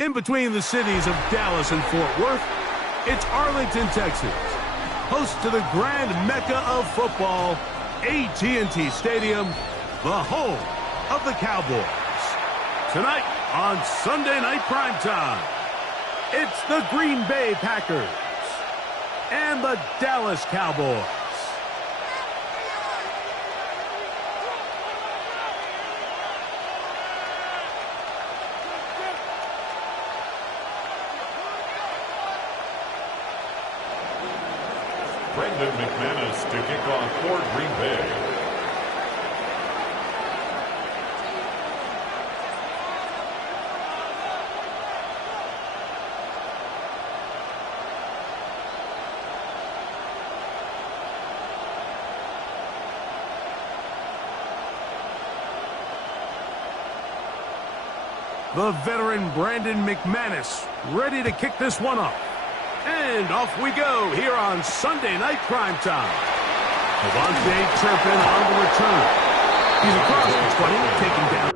In between the cities of Dallas and Fort Worth, it's Arlington, Texas, host to the grand mecca of football, AT&T Stadium, the home of the Cowboys. Tonight on Sunday Night Primetime, it's the Green Bay Packers and the Dallas Cowboys. Brendan McManus to kick off for Green Bay. The veteran Brandon McManus ready to kick this one off. And off we go here on Sunday Night Primetime. Devontae Turpin on the return. He's across the 20, taking down.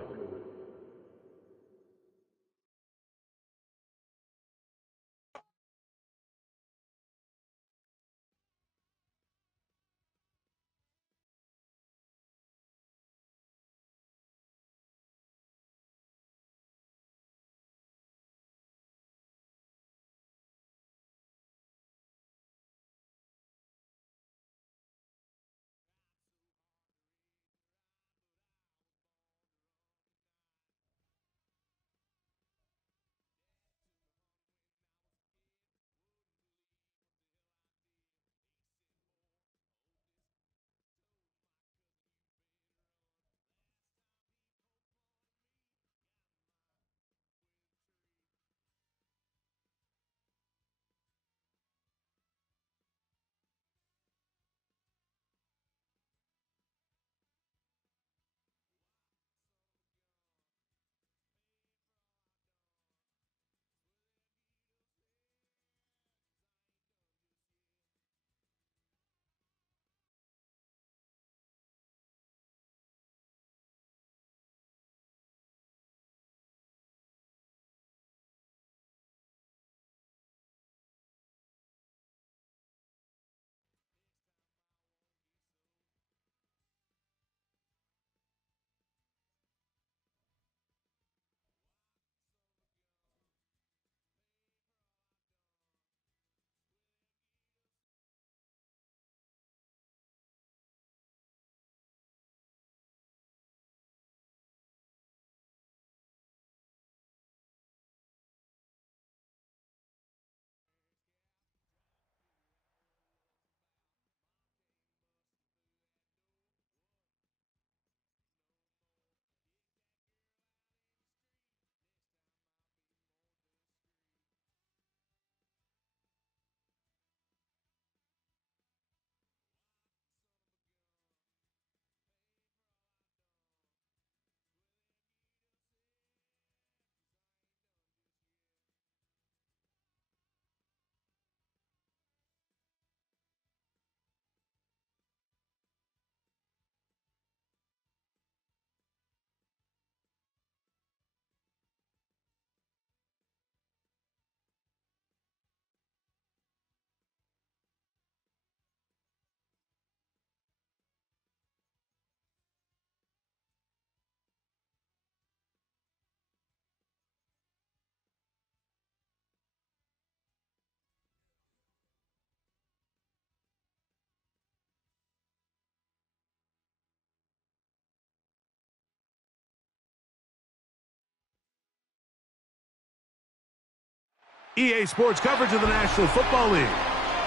EA Sports coverage of the National Football League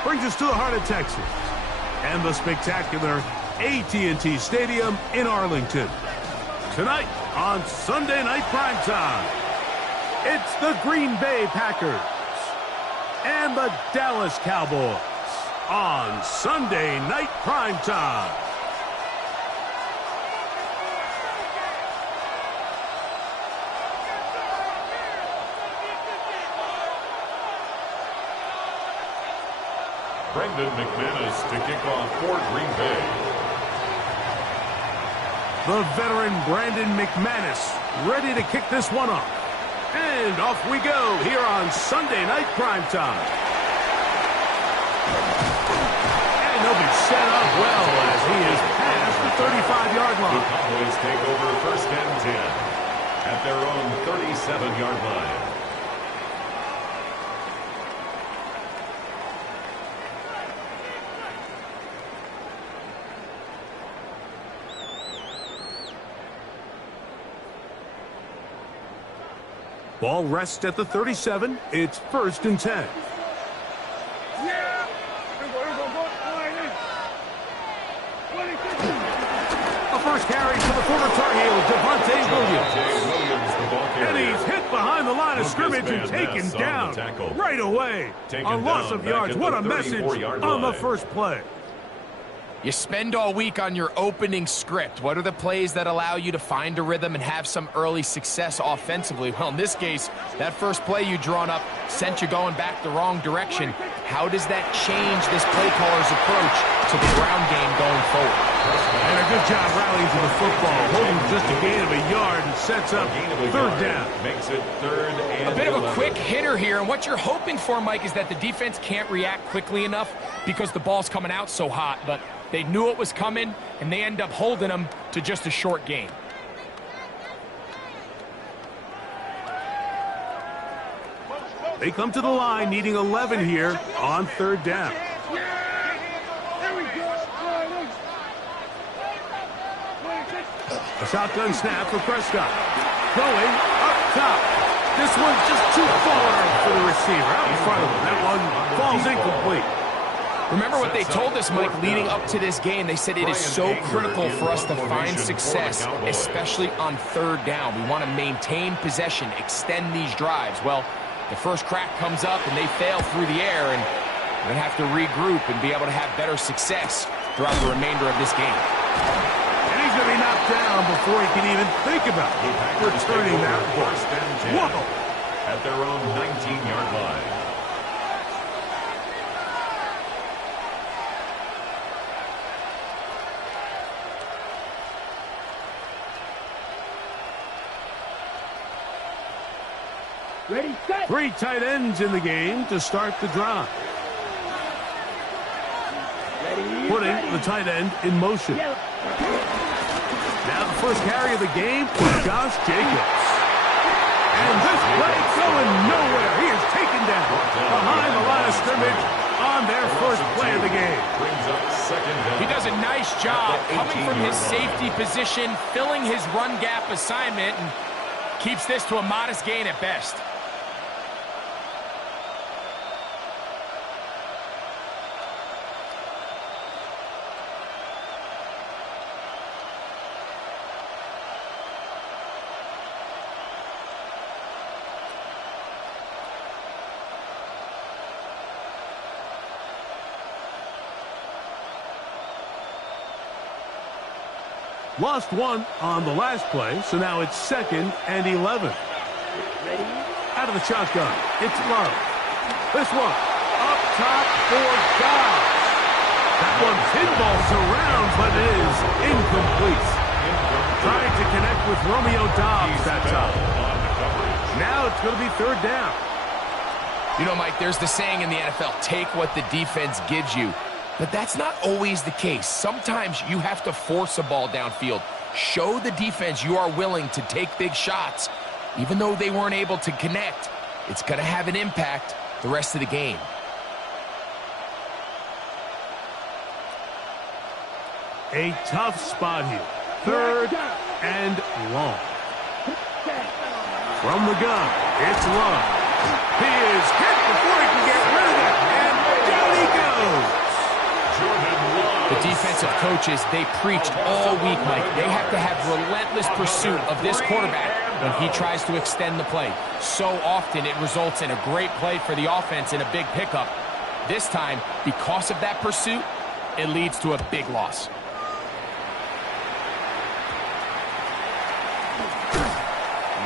brings us to the heart of Texas and the spectacular AT&T Stadium in Arlington. Tonight on Sunday Night Primetime, it's the Green Bay Packers and the Dallas Cowboys on Sunday Night Primetime. Brendan McManus to kick off for Green Bay. The veteran Brandon McManus ready to kick this one off. And off we go here on Sunday Night Primetime. And he'll be set up well as he is past the 35-yard line. The Cowboys take over 1st and 10 at their own 37-yard line. Ball rests at the 37. It's 1st and 10. A first carry to the former Tar Heel, Devontae Williams. And he's hit behind the line of scrimmage and taken down right away. A loss of yards. What a message on the first play. You spend all week on your opening script. What are the plays that allow you to find a rhythm and have some early success offensively? Well, in this case, that first play you drawn up sent you going back the wrong direction. How does that change this play caller's approach to the ground game going forward? And a good job rallying to the football, holding just a gain of a yard and sets up 3rd down. Makes it 3rd and A bit of a 11. quick hitter here, and what you're hoping for, Mike, is that the defense can't react quickly enough because the ball's coming out so hot, but they knew it was coming, and they end up holding them to just a short gain. They come to the line needing 11 here on 3rd down. A shotgun snap for Prescott. Going up top. This one's just too far for the receiver. Out in front of him. That one falls incomplete. Remember what they told us, Mike, leading up to this game. They said it is so critical for us to find success, especially on 3rd down. We want to maintain possession, extend these drives. Well, the first crack comes up, and they fail through the air, and we're going to have to regroup and be able to have better success throughout the remainder of this game. And he's going to be knocked down before he can even think about returning that ball. Whoa! At their own 19-yard line. Ready, set. 3 tight ends in the game to start the drive. Ready, Putting the tight end in motion. Now the first carry of the game for Josh Jacobs. And this play going nowhere. He is taken down behind the line of scrimmage on their first play of the game. Brings up 2nd down. He does a nice job coming from his safety position, filling his run gap assignment, and keeps this to a modest gain at best. Lost one on the last play, so now it's 2nd and 11. Ready. Out of the shotgun, it's Love. This one, up top for Dobbs. That one pinballs around, but it is incomplete. Trying to connect with Romeo Dobbs that time. Now it's going to be 3rd down. You know, Mike, there's the saying in the NFL, take what the defense gives you. But that's not always the case. Sometimes you have to force a ball downfield. Show the defense you are willing to take big shots. Even though they weren't able to connect, it's going to have an impact the rest of the game. A tough spot here. 3rd and long. From the gun, it's Love. He is hit before he can get rid of it, and down he goes. The defensive coaches, they preached all week, Mike. They have to have relentless pursuit of this quarterback when he tries to extend the play. So often it results in a great play for the offense and a big pickup. This time, because of that pursuit, it leads to a big loss.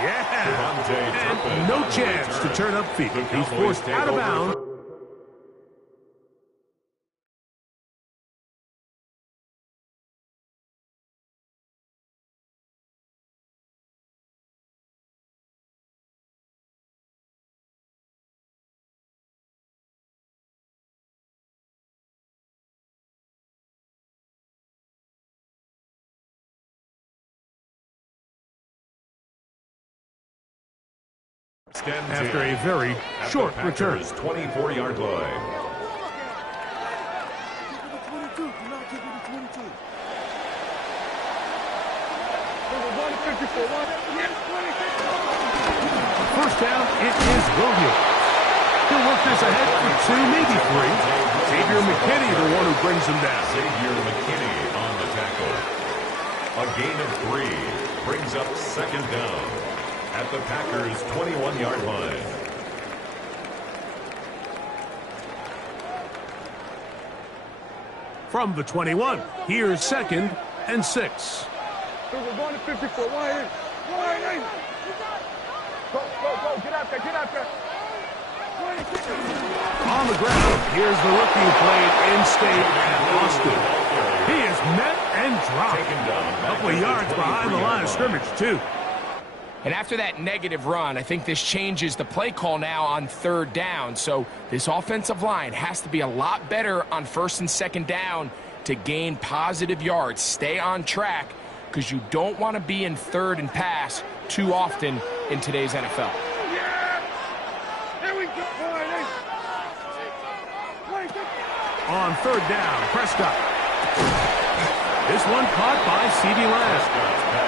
Yeah, and no chance to turn upfield. He's forced out of bounds. after a very short return. 24-yard line. First down, it is Williams. He'll work this ahead for 2, maybe 3. Xavier McKinney, the one who brings him down. Xavier McKinney on the tackle. A gain of 3 brings up second down at the Packers' 21-yard line. From the 21, here's 2nd and 6. We're going to 54. Wide in. Go. Get out there. On the ground, here's the rookie who played in-state at Austin. He is met and dropped. A couple of yards behind the line of scrimmage, too. And after that negative run, I think this changes the play call now on 3rd down. So this offensive line has to be a lot better on 1st and 2nd down to gain positive yards. Stay on track, because you don't want to be in 3rd and pass too often in today's NFL. On 3rd down, Prescott. This one caught by CeeDee Lamb.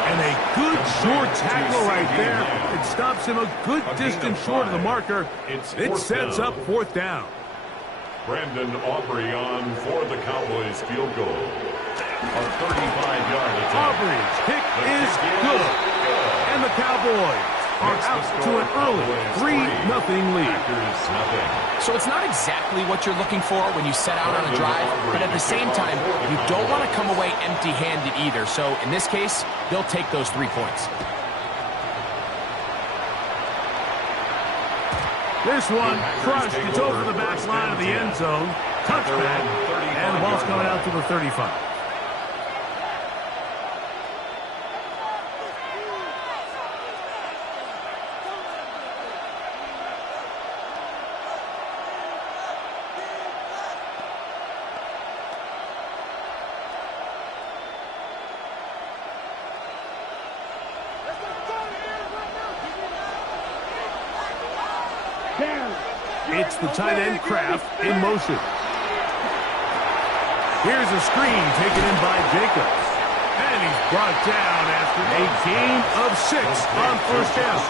And a good short tackle right there. It stops him a good distance short of the marker. It sets up 4th down. Brandon Aubrey on for the Cowboys field goal. A 35-yard attempt. Aubrey's kick is good. And the Cowboys are out to an early 3-0 lead. So it's not exactly what you're looking for when you set out on a drive, but at the same time, you don't want to come away empty-handed either. So in this case, they'll take those 3 points. This one crushed. It's over the back line of the end zone. Touchback. And the ball's coming out to the 35. It's the tight end Kraft in motion. Here's a screen taken in by Jacobs. And he's brought down after a gain of 6 on 1st down.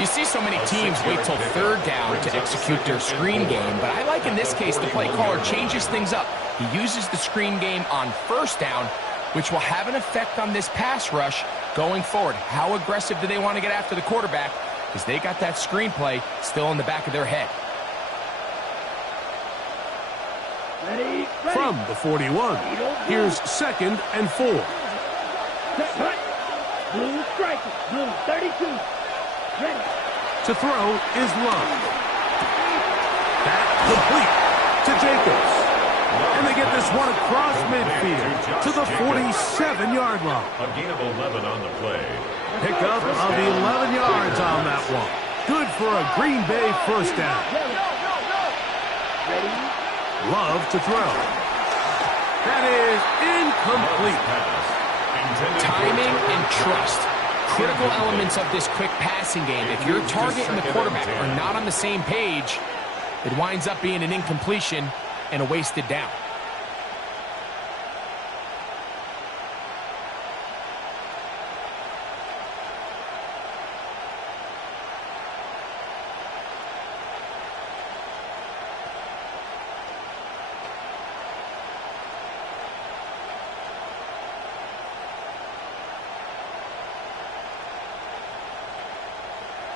You see so many teams wait till 3rd down to execute their screen game, but I like in this case the play caller changes things up. He uses the screen game on 1st down, which will have an effect on this pass rush going forward. How aggressive do they want to get after the quarterback? Because they got that screenplay still in the back of their head. Ready. From the 41, here's 2nd and 4. Blue striker. Blue 32. Ready. To throw is Love. That complete to Jacobs. And they get this one across midfield to the 47-yard line. A gain of 11 on the play. Pickup of 11 yards on that one. Good for a Green Bay 1st down. Ready. Love to throw. That is incomplete. Timing and trust. Critical elements of this quick passing game. If your target and the quarterback are not on the same page, it winds up being an incompletion and a wasted down.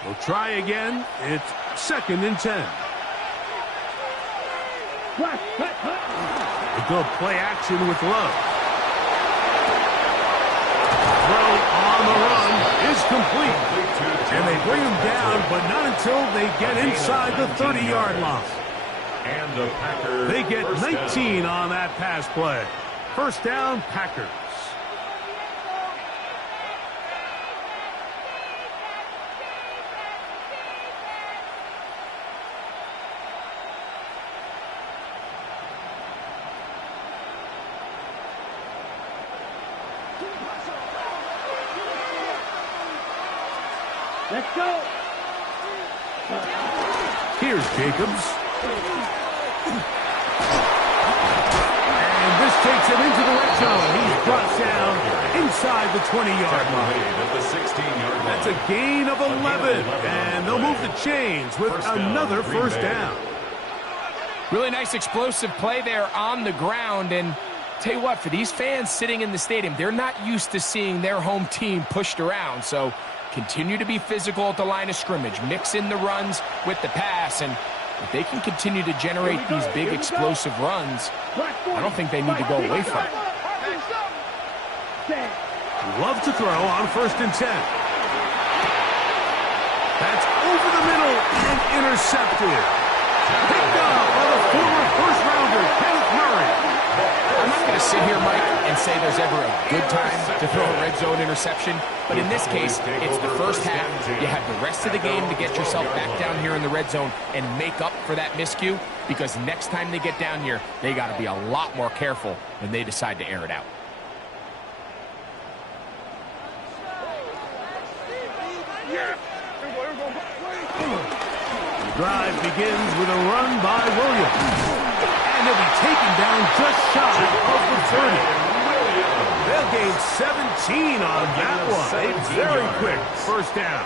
We'll try again. It's 2nd and 10. A good play action with Love. Throw on the run is complete. And they bring him down, but not until they get inside the 30-yard line. And the Packers. They get 19 on that pass play. 1st down, Packers. Let's go. Here's Jacobs. And this takes him into the red zone. He's brought down inside the 20-yard line. That's a gain of 11. And they'll move the chains with another first down. Really nice explosive play there on the ground. And tell you what, for these fans sitting in the stadium, they're not used to seeing their home team pushed around. So continue to be physical at the line of scrimmage. Mix in the runs with the pass. And if they can continue to generate these big explosive runs, I don't think they need to go away from it. Love to throw on 1st and 10. That's over the middle and intercepted. Picked up by the former first-rounder, Kenneth Murray. I'm not going to sit here, Mike, and say there's ever a good time to throw a red zone interception, but in this case, it's the first half. You have the rest of the game to get yourself back down here in the red zone and make up for that miscue, because next time they get down here, they got to be a lot more careful when they decide to air it out. The drive begins with a run by Williams. And he'll be taken down just shy of the 30. They'll gain 17 on that one. A very quick first down.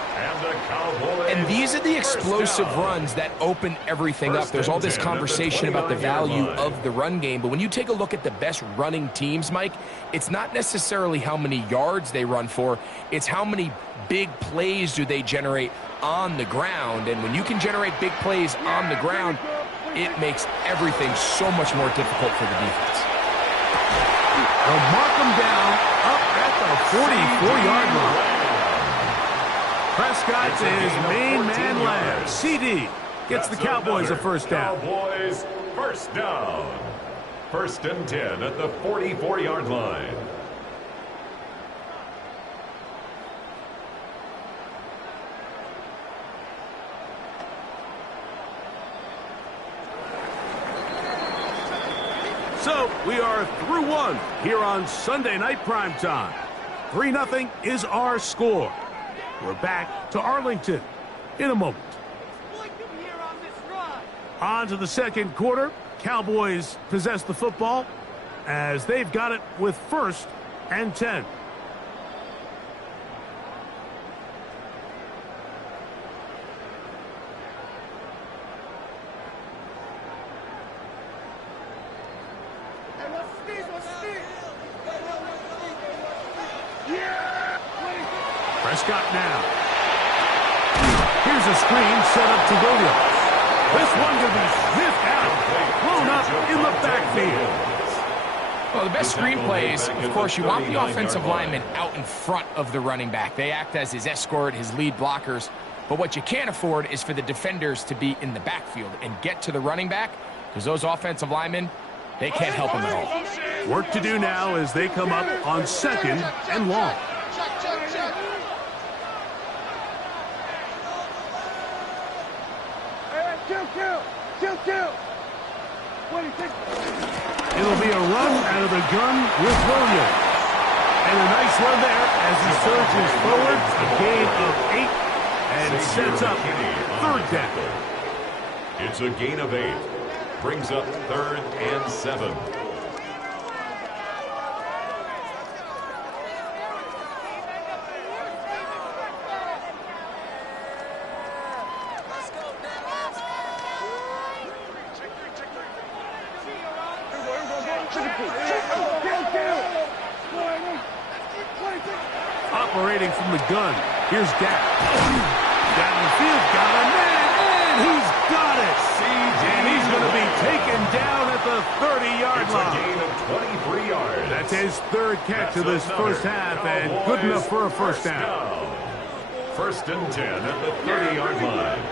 And these are the explosive runs that open everything up. There's all this conversation about the value of the run game, but when you take a look at the best running teams, Mike, it's not necessarily how many yards they run for, it's how many big plays do they generate on the ground. And when you can generate big plays on the ground, it makes everything so much more difficult for the defense. They'll mark them down up at the 44-yard line. Prescott's his main man last. CD gets the Cowboys a first down. Cowboys first down. 1st and 10 at the 44-yard line. So we are through one here on Sunday Night Primetime. 3-0 is our score. We're back to Arlington in a moment. On to the second quarter. Cowboys possess the football as they've got it with 1st and 10. Prescott now. Here's a screen set up to Williams. This one will be sniffed out, blown up in the backfield. Well, the best screen plays, of course, you want the offensive lineman out in front of the running back. They act as his escort, his lead blockers. But what you can't afford is for the defenders to be in the backfield and get to the running back, because those offensive linemen, they can't help him at all. Work to do now as they come up on 2nd and long. It'll be a run out of the gun with Williams. And a nice run there as he surges forward. A gain of 8 and sets up 3rd down. It's a gain of 8. Brings up 3rd and 7. Operating from the gun. Here's Dak. Down the field, got a man, and he's got it. And he's going to be taken down at the 30-yard line. It's a gain of 23 yards. That's his 3rd catch of this first half, and good enough for a first down. 1st and 10 at the 30-yard line.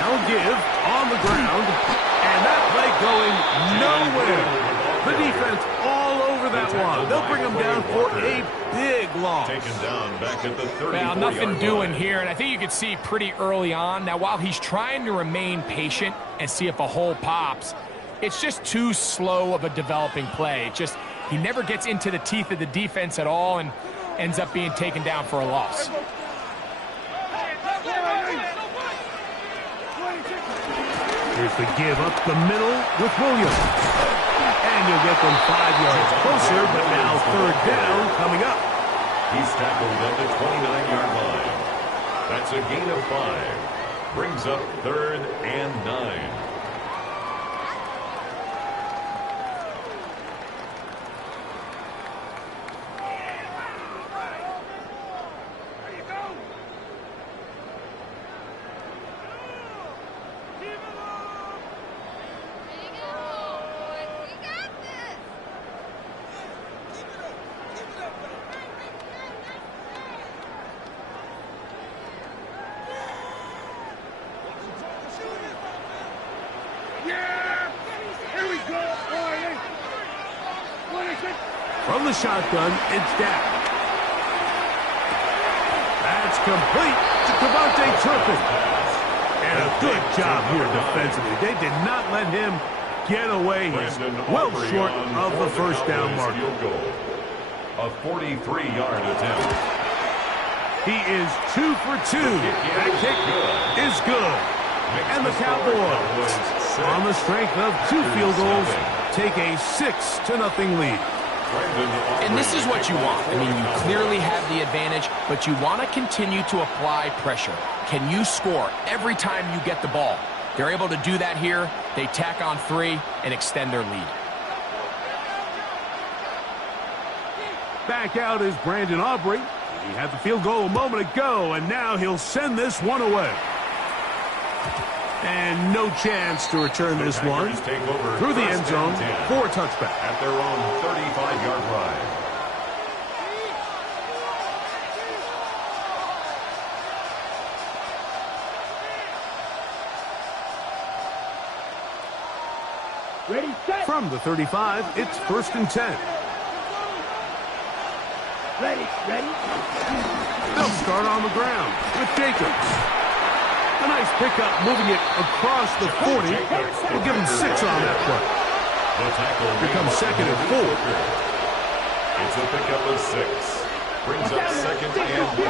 Now give on the ground, and that play going nowhere. The defense all over that one. They'll bring him down for a big loss. Taken down back at the 34-yard Well, nothing line. doing here, and I think you can see pretty early on. Now, while he's trying to remain patient and see if a hole pops, it's just too slow of a developing play. He never gets into the teeth of the defense at all and ends up being taken down for a loss. Here's the give up the middle with Williams. And you'll get them 5 yards closer, but now third down coming up. He's tackled at the 29-yard line. That's a gain of 5. Brings up 3rd and 9. From the shotgun, it's down. That's complete to Devontae Turpin. And a good job here defensively. They did not let him get away. He's well short of the first down marker. A 43-yard attempt. He is 2 for 2. That kick is good. And the Cowboys, on the strength of 2 field goals, take a 6-0 lead. And this is what you want. I mean, you clearly have the advantage, but you want to continue to apply pressure. Can you score every time you get the ball? They're able to do that here. They tack on 3 and extend their lead. Back out is Brandon Aubrey. He had the field goal a moment ago, and now he'll send this one away. And no chance to return this one through the end zone for a touchback. At their own 35-yard line. Ready, set. From the 35, it's 1st and 10. Ready. They'll start on the ground with Jacobs. A nice pickup, moving it across the 40. We'll give him 6 on that play. Here comes 2nd and 4. It's a pickup of 6. Brings up 2nd and 4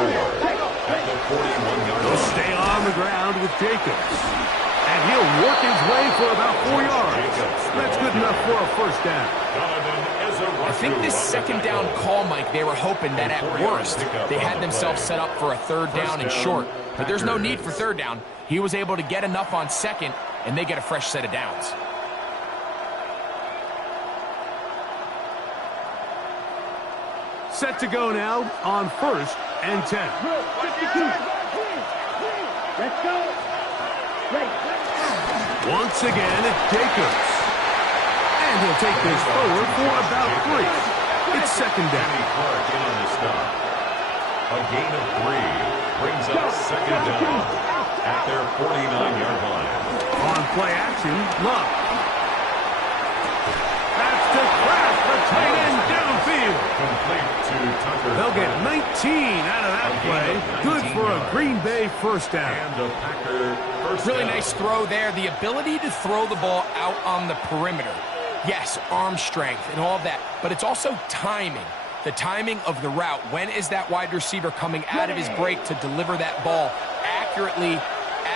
at the 41-yard line. He'll stay on the ground with Jacobs. And he'll work his way for about 4 yards. That's good enough for a first down. I think this second down call, Mike, they were hoping that at worst they had themselves set up for a 3rd down and short. But there's no need for 3rd down. He was able to get enough on 2nd, and they get a fresh set of downs. Set to go now on 1st and 10. Let's go. Ready. Once again, it's Jacobs. And he'll take this forward for about 3. It's 2nd down. A gain of 3 brings up 2nd down at their 49-yard line. On play action, Love. That's to crash the tight end downfield. Complete to Tucker. They'll get 19 out of that play. Good for a Green Bay first down. And a Packer first Really down. nice throw there. The ability to throw the ball out on the perimeter. Yes, arm strength and all that, but it's also timing. The timing of the route. When is that wide receiver coming out of his break to deliver that ball accurately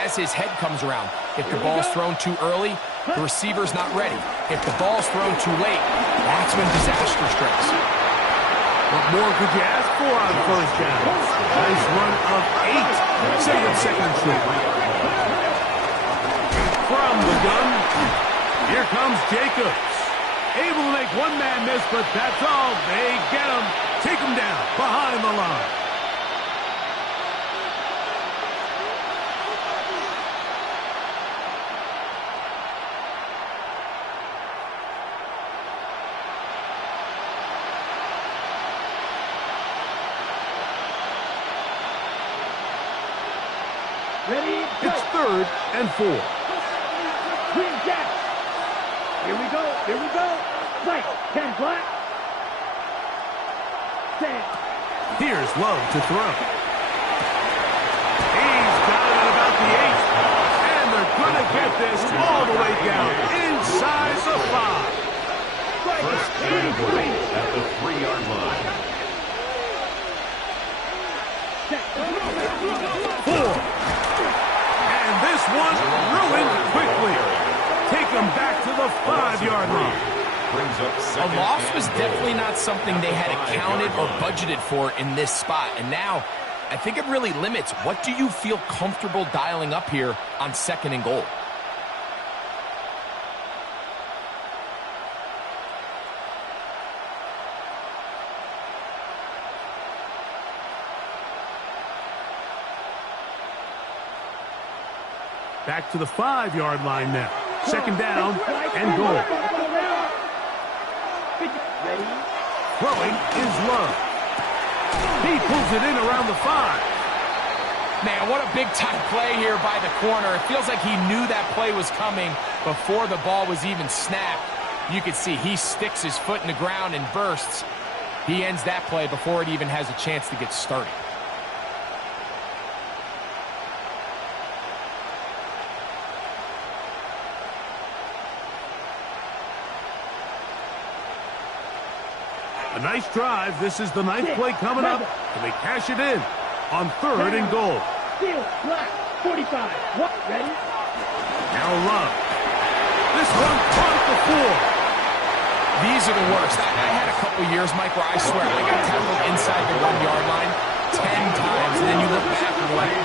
as his head comes around? If the ball's thrown too early, the receiver's not ready. If the ball's thrown too late, that's when disaster strikes. What more could you ask for on first down? Nice run of 8. Save it 2nd short. From the gun, here comes Jacobs. Able to make one man miss, but that's all. They get him. Take him down behind the line. Ready. It's 3rd and 4. Green Jack. Here we go. Right. 10 black. Set. Here's Love to throw. He's got it at about the 8. And they're going to get this all the way down inside the 5. First and goal at the 3-yard line. 4. And this one ruined quickly. him back to the 5-yard line. A loss was definitely not something they had accounted or budgeted for in this spot. And now, I think it really limits what do you feel comfortable dialing up here on 2nd and goal. Back to the 5-yard line now. 2nd down and goal. Throwing is Love. He pulls it in around the 5. Man, what a big-time play here by the corner. It feels like he knew that play was coming before the ball was even snapped. You can see he sticks his foot in the ground and bursts. He ends that play before it even has a chance to get started. A nice drive. This is the 9th play coming up, and they cash it in on 3rd and goal. Steal, block, 45. What? Ready? Now Love. This one caught at the 4. These are the worst. I had a couple years, Mike, where I swear I got tackled inside the 1-yard line 10 times, and then you look back and you're like,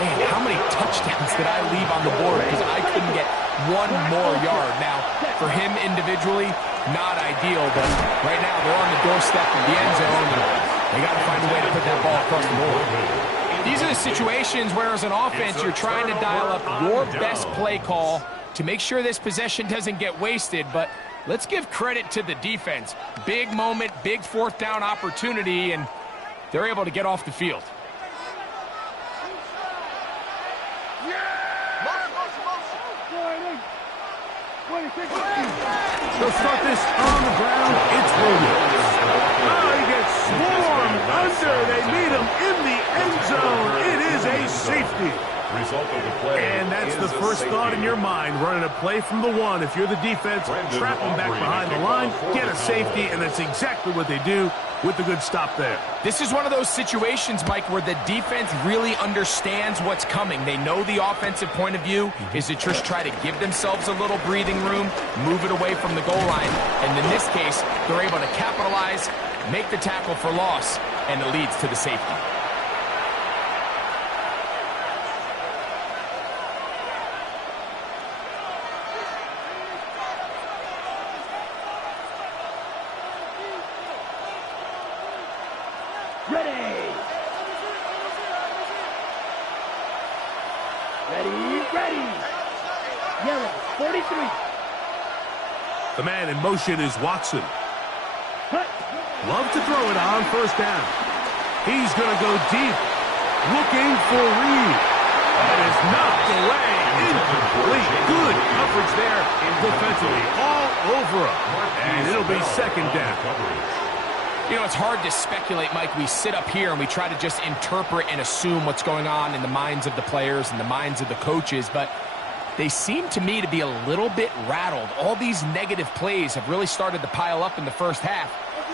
man, how many touchdowns did I leave on the board because I couldn't get one more yard? Now, for him individually, not ideal, but right now they're on the doorstep of the end zone, and they got to find a way to put that ball across the board. These are the situations where, as an offense, you're trying to dial up your best play call to make sure this possession doesn't get wasted, but let's give credit to the defense. Big moment, big 4th down opportunity, and they're able to get off the field. They'll start this on the ground. It's Williams. Oh, he gets swarmed under. They meet him in the end zone. It is a safety. Result of the play. And that's the first thought in your mind, running a play from the 1. If you're the defense, trap him back behind the line, get a safety, and that's exactly what they do with the good stop there. This is one of those situations, Mike, where the defense really understands what's coming. They know the offensive point of view is to just try to give themselves a little breathing room, move it away from the goal line, and in this case, they're able to capitalize, make the tackle for loss, and it leads to the safety. The man in motion is Watson. Love to throw it on 1st down. He's going to go deep, looking for Reed. That is knocked away. Incomplete. Good coverage there defensively, all over him. And it'll be 2nd down. You know, it's hard to speculate, Mike. We sit up here and we try to just interpret and assume what's going on in the minds of the players and the minds of the coaches, but they seem to me to be a little bit rattled. All these negative plays have really started to pile up in the 1st half.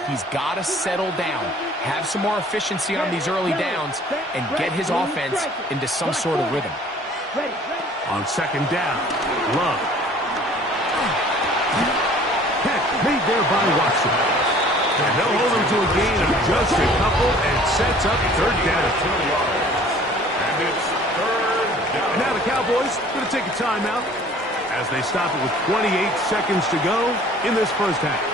He's got to settle down, have some more efficiency on these early downs, and get his offense into some sort of rhythm. On 2nd down, Love. Catch made there by Watson. And they'll hold him to a gain of just a couple and sets up 3rd down. And it's 3rd down. And now the Cowboys going to take a timeout as they stop it with 28 seconds to go in this 1st half.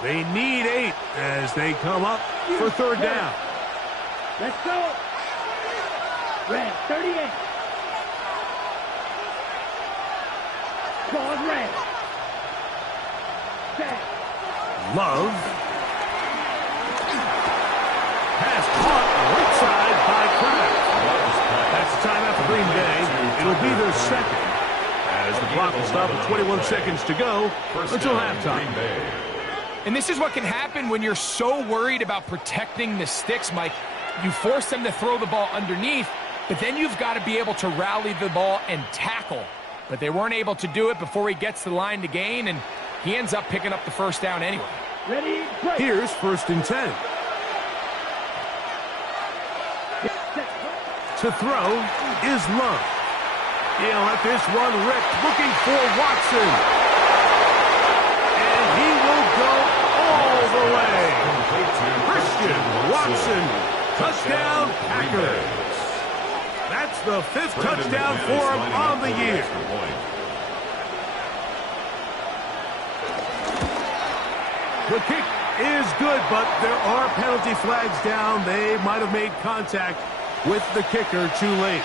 They need 8 as they come up for 3rd down. Let's go. Red, 38. Claude Red. Set. Love. Pass caught right side by Kraft. That's the timeout for Green Bay. It'll be their 2nd. As the clock will stop with 21 seconds to go until halftime. And this is what can happen when you're so worried about protecting the sticks, Mike. You force them to throw the ball underneath, but then you've got to be able to rally the ball and tackle. but they weren't able to do it before he gets to the line to gain, and he ends up picking up the first down anyway. Ready, break. Here's 1st and 10. To throw is Love. He'll let this one rip, looking for Watson. And he will go all the way. Christian Watson, touchdown Packers. That's the 5th touchdown for him on the year. The kick is good, but there are penalty flags down. They might have made contact with the kicker too late.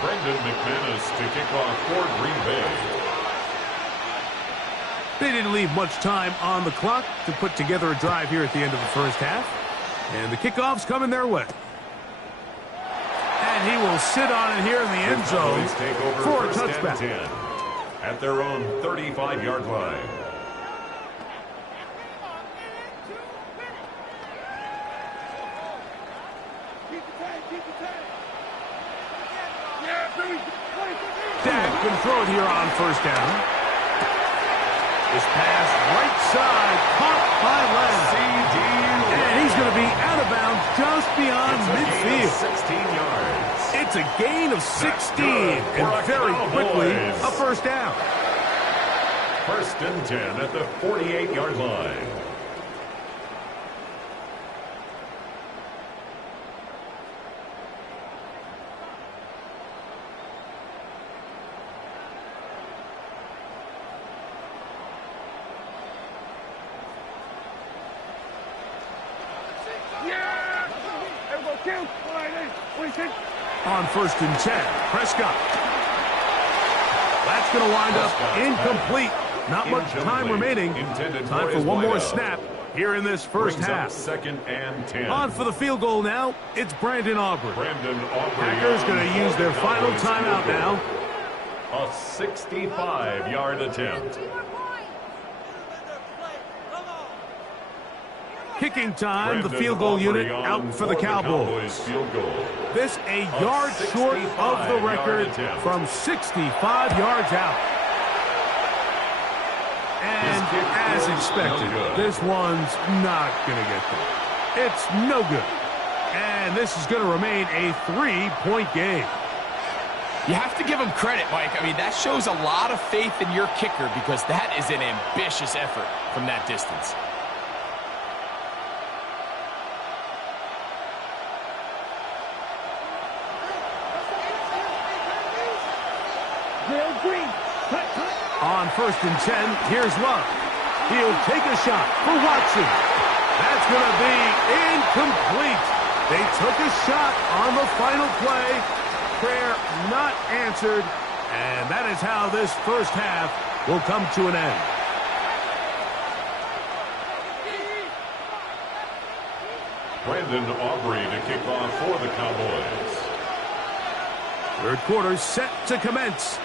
Brendan McManus to kick off for Green Bay. They didn't leave much time on the clock to put together a drive here at the end of the first half. And the kickoff's coming their way. And he will sit on it here in the end zone for a touchback. 10 at their own 35-yard line. Dak can throw it here on 1st down. This pass right side, caught by Lamb. And he's going to be out of bounds just beyond midfield. 16 yards. It's a gain of 16, and very quickly a first down. 1st and 10 at the 48-yard line. On 1st and 10, Prescott. That's going to wind up incomplete. Not much time remaining. Time for one more snap here in this first half. 2nd and 10. On for the field goal now. It's Brandon Aubrey. Packers going to use their final timeout now. A 65-yard attempt. Kicking time, the field goal unit out for the Cowboys. This a yard short of the record from 65 yards out. And as expected, this one's not going to get there. It's no good. And this is going to remain a 3-point game. You have to give him credit, Mike. I mean, that shows a lot of faith in your kicker because that is an ambitious effort from that distance. On 1st and 10, here's Love. He'll take a shot for Watson. That's going to be incomplete. They took a shot on the final play. Prayer not answered. And that is how this first half will come to an end. Brandon Aubrey to kick off for the Cowboys. 3rd quarter set to commence.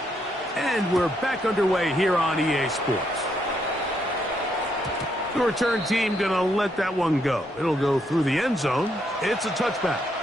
And we're back underway here on EA Sports. The return team going to let that one go. It'll go through the end zone. It's a touchback.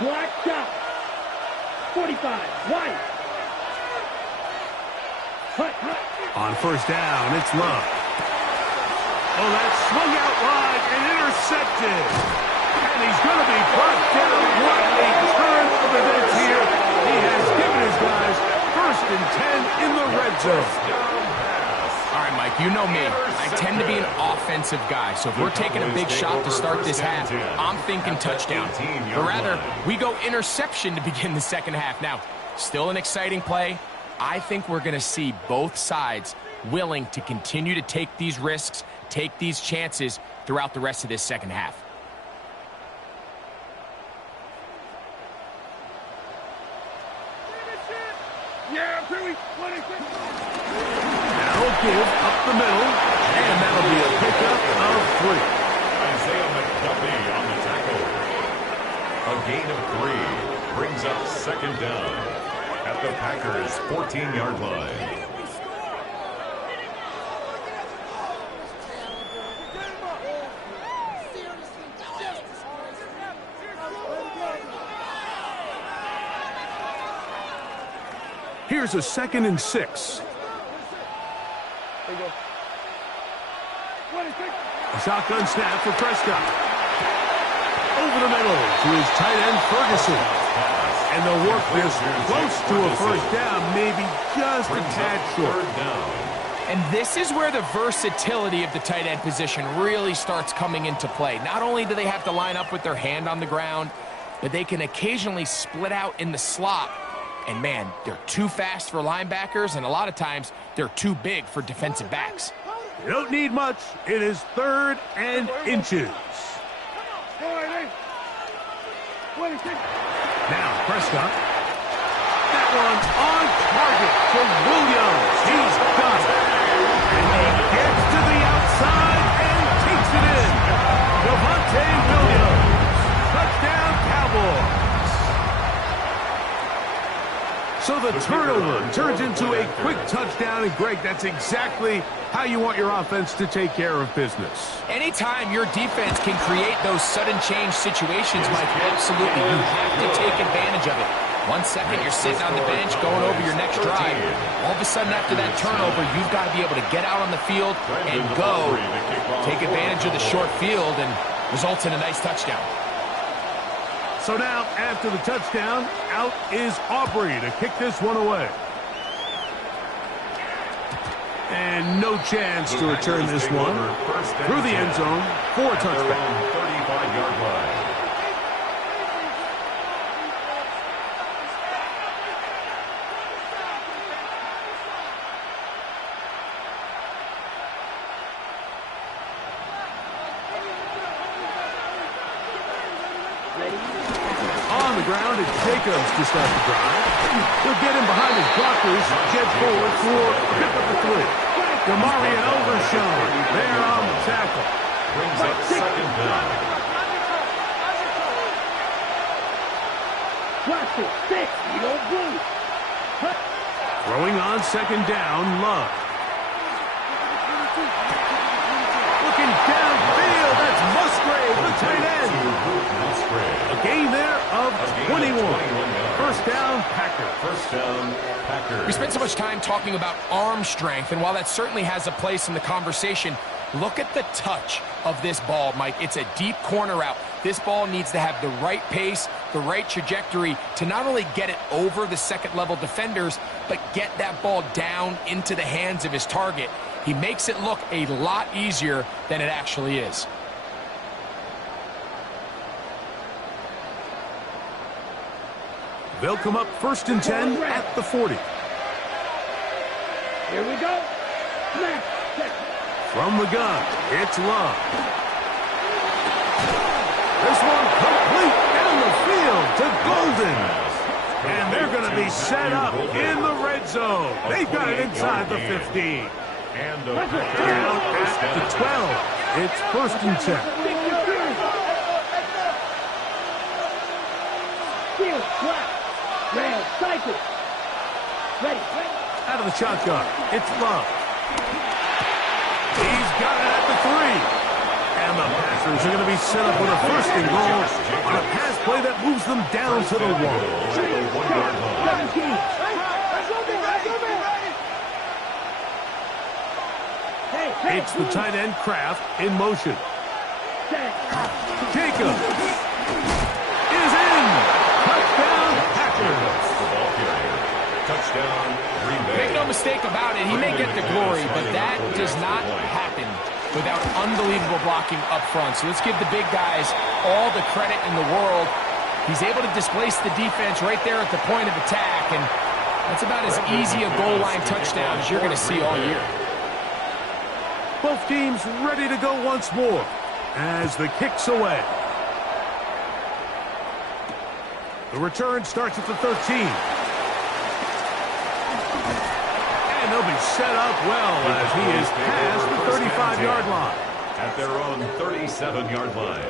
Black shot. 45. White. On 1st down, it's Love. Oh, that swung out wide and intercepted. And he's going to be brought down. What a turn of events here. He has given his guys 1st and 10 in the red zone. All right, Mike, you know me. I tend to be an offensive guy, so if we're taking a big shot to start this half, I'm thinking touchdown. But rather, we go interception to begin the second half. Now, still an exciting play. I think we're going to see both sides willing to continue to take these risks, take these chances throughout the rest of this second half. Yeah, Pee-wee. 26. That'll give up the middle, and that'll be a pickup of 3. Isaiah McDuffie on the tackle. A gain of 3 brings up second down at the Packers' 14-yard line. Here's a 2nd and 6. There you go. 26. A shotgun snap for Prescott. Over the middle to his tight end, Ferguson. And they'll work this close to a first down, maybe just a tad short. And this is where the versatility of the tight end position really starts coming into play. Not only do they have to line up with their hand on the ground, but they can occasionally split out in the slot. And man, they're too fast for linebackers, and a lot of times they're too big for defensive backs. You don't need much. It is 3rd and inches. Now Prescott. That one on target for Williams. He's got it. And he gets to the outside and takes it in. Javonte Williams. Touchdown, Cowboys. So the turnover turns into a quick touchdown, and Greg, that's exactly how you want your offense to take care of business. Anytime your defense can create those sudden change situations, Mike, absolutely, you have to take advantage of it. 1 second, you're sitting on the bench going over your next drive. All of a sudden, after that turnover, you've got to be able to get out on the field and go, take advantage of the short field, and results in a nice touchdown. So now, after the touchdown, out is Aubrey to kick this one away. And no chance to return this one through the end zone for a touchdown. 35-yard line. On the ground, it's Jacobs to start the drive. He'll get him behind his blockers, jet forward for a pickup of 3. Demario Overshown there on the tackle. Brings up second down. Watch it. 6. You don't blue. Throwing on second down, Love. Looking downfield, that's Musgrave, the tight end. A gain there of 21. First down, Packers. First down, Packers. We spent so much time talking about arm strength, and while that certainly has a place in the conversation, look at the touch of this ball, Mike. It's a deep corner route. This ball needs to have the right pace, the right trajectory to not only get it over the second-level defenders, but get that ball down into the hands of his target. He makes it look a lot easier than it actually is. They'll come up 1st and 10 at the 40. Here we go. From the gun, it's Love. This one complete down the field to Golden. And they're going to be set up in the red zone. They've got it inside the 15. And the Down at the 12. It's 1st and 10. Field flat. Red cycle. Ready. Out of the shotgun, it's Love. He's got it at the 3. And the Packers are going to be set up with a 1st and goal on a pass play that moves them down to the 1. It's the tight end Kraft in motion. Jacobs is in. Touchdown, Packers. Touchdown, Green Bay. Make no mistake about it, he may get the glory, but that does not happen without unbelievable blocking up front. So let's give the big guys all the credit in the world. He's able to displace the defense right there at the point of attack, and that's about as easy a goal line touchdown as you're going to see all year. Both teams ready to go once more as the kick's away. The return starts at the 13. And they'll be set up well as he is past the 35-yard line. At their own 37-yard line.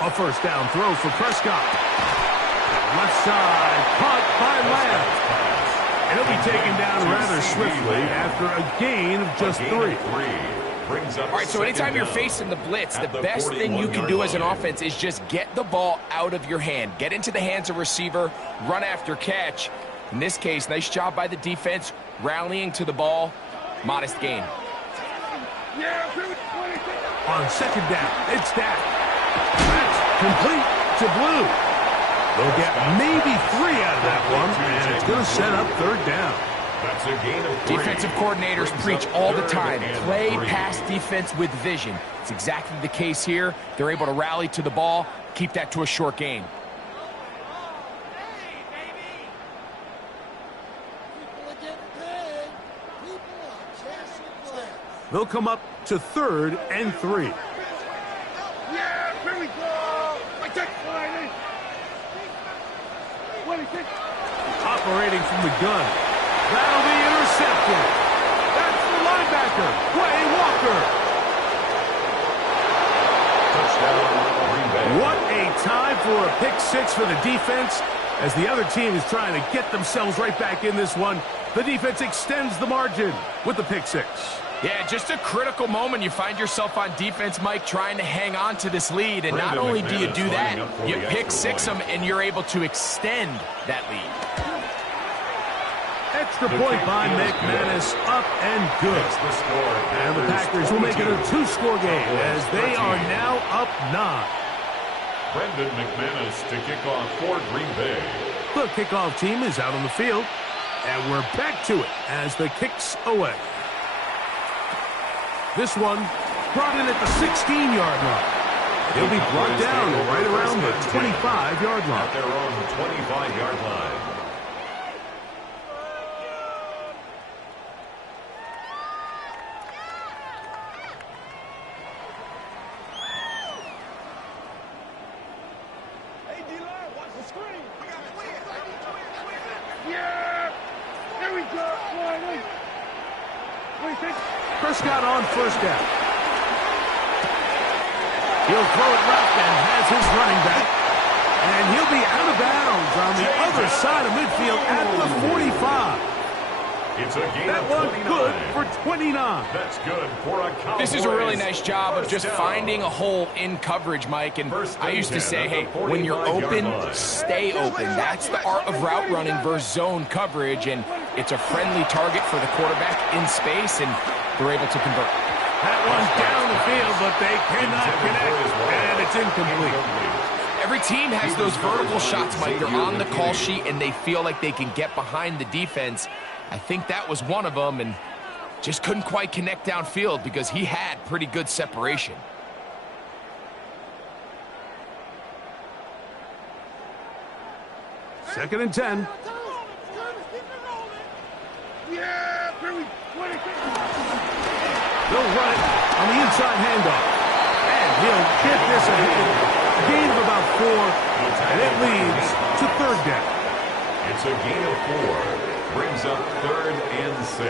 A first down throw for Prescott. Left side, caught by Lamb. And he'll be taken down rather swiftly after a gain of just 3. All right, so anytime you're facing the blitz, the best thing you can do as an offense is just get the ball out of your hand. Get into the hands of receiver, run after catch. In this case, nice job by the defense, rallying to the ball. Modest gain. On second down, it's Dak. That's complete to Blue. They'll get maybe 3 out of that one, and it's going to set up third down. That's a gain of 3. Defensive coordinators preach all the time, play pass defense with vision. It's exactly the case here. They're able to rally to the ball, keep that to a short gain. They'll come up to 3rd and 3. Here we go. Operating from the gun. That'll be intercepted. That's the linebacker, Quay Walker. Touchdown, Green Bay. What a time for a pick 6 for the defense. As the other team is trying to get themselves right back in this one, the defense extends the margin with the pick 6. Yeah, just a critical moment. You find yourself on defense, Mike, trying to hang on to this lead. And not only do you do that, you pick 6 them, and you're able to extend that lead. Extra point by McManus, up and good. And the Packers will make it a 2-score game as they are now up 9. Brendan McManus to kick off for Green Bay. The kickoff team is out on the field, and we're back to it as the kick's away. This one brought in at the 16-yard line. He'll be brought down right around the 25-yard line. At their own 25-yard line. Hey, D-line, watch the screen. We got 20. Yeah! Here we go. 26. Prescott on first down. He'll throw it left and has his running back. And he'll be out of bounds on the other side of midfield at the 45. It's a gain That of one 29. good for 29. That's good for a Cowboys. This is a really nice job of just First down. finding a hole in coverage, Mike. And I used to say, hey, when you're open, stay open. That's the art of route running versus zone coverage. And it's a friendly target for the quarterback in space, and they're able to convert. That one's down the field, but they cannot connect, and it's incomplete. Every team has those vertical shots, Mike. They're on the call sheet, and they feel like they can get behind the defense. I think that was one of them, and just couldn't quite connect downfield because he had pretty good separation. Second and 10. Yeah! Here we go. They'll run it on the inside handoff. And he'll get this ahead. A gain of about 4, and it leads to third down. It's a gain of 4. Brings up 3rd and 6.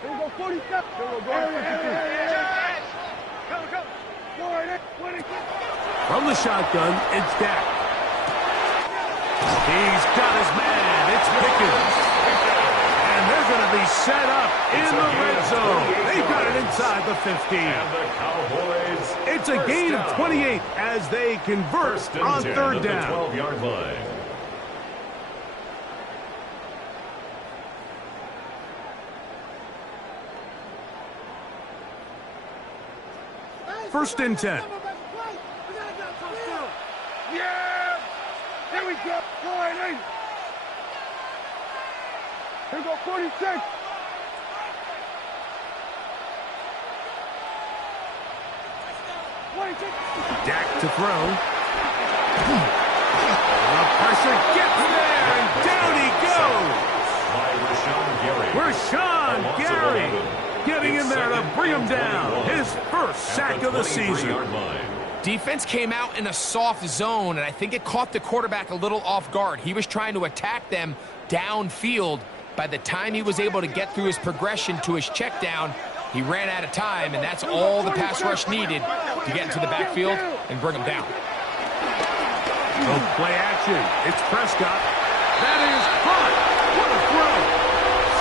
Here we go. 47. Here we go. From the shotgun, it's Dak. He's got his man. It's Pickens. And they're going to be set up in the red zone. They've got it inside the 15. And the Cowboys. It's a gain of 28 as they convert on third down. 12-yard line. First and 10. Yeah! Here we go. Here we go. 46. Dak to throw. The pressure gets there, and down he goes. Rashawn Gary getting in there to bring him down. His first sack of the season. Defense came out in a soft zone, and I think it caught the quarterback a little off guard. He was trying to attack them downfield. By the time he was able to get through his progression to his check down, he ran out of time, and that's all the pass rush needed to get into the backfield and bring him down. So play action. It's Prescott. That is caught. What a throw.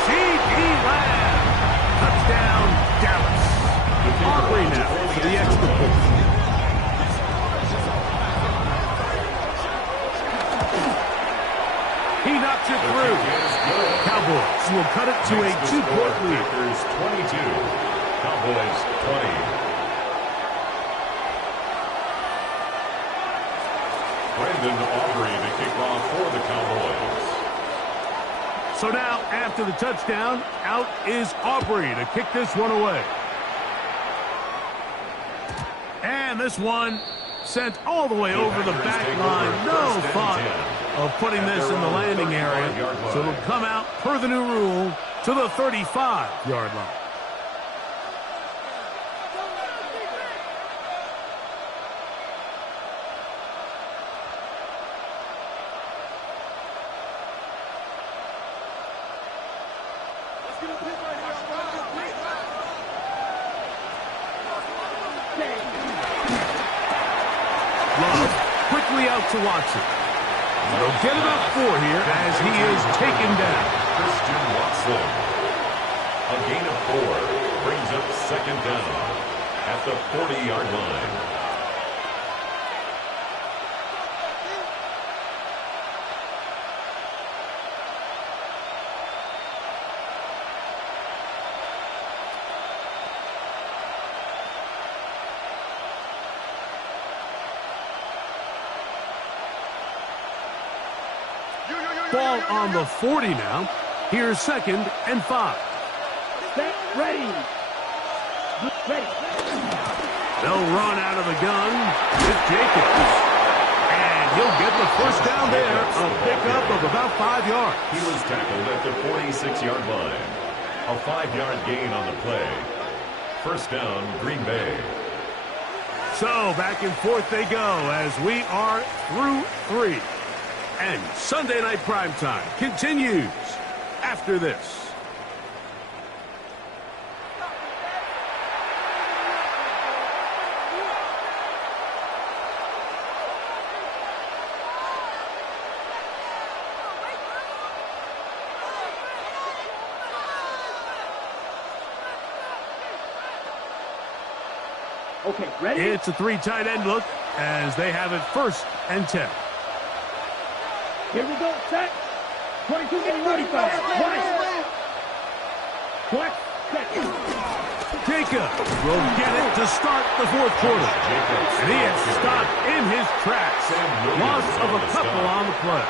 C.D. Lamb. Touchdown, Dallas. Aubrey now for the extra point. He knocks it through. Cowboys will cut it to a 2-point lead. 22. Cowboys 20. Brandon Aubrey to kick off for the Cowboys. So now, after the touchdown, out is Aubrey to kick this one away. And this one sent all the way over the back line. No thought of putting this in the landing area. So it'll come out, per the new rule, to the 35-yard line. Love quickly out to Watson. They'll get about 4 here as he is taken down. Christian Watson. A gain of 4 brings up second down at the 40-yard line. Ball on the 40 now. Here's 2nd and 5. Set, ready. Ready. They'll run out of the gun with Jacobs. And he'll get the first down there. A pickup of about 5 yards. He was tackled at the 46-yard line. A 5-yard gain on the play. First down, Green Bay. So back and forth they go as we are through 3. And Sunday Night Primetime continues after this. Okay, ready? It's a 3 tight end look as they have it 1st and 10. Here we go, set. 22 getting 45. What? Jacob will get it to start the 4th quarter. And he is stopped in his tracks. Loss of a couple on the play.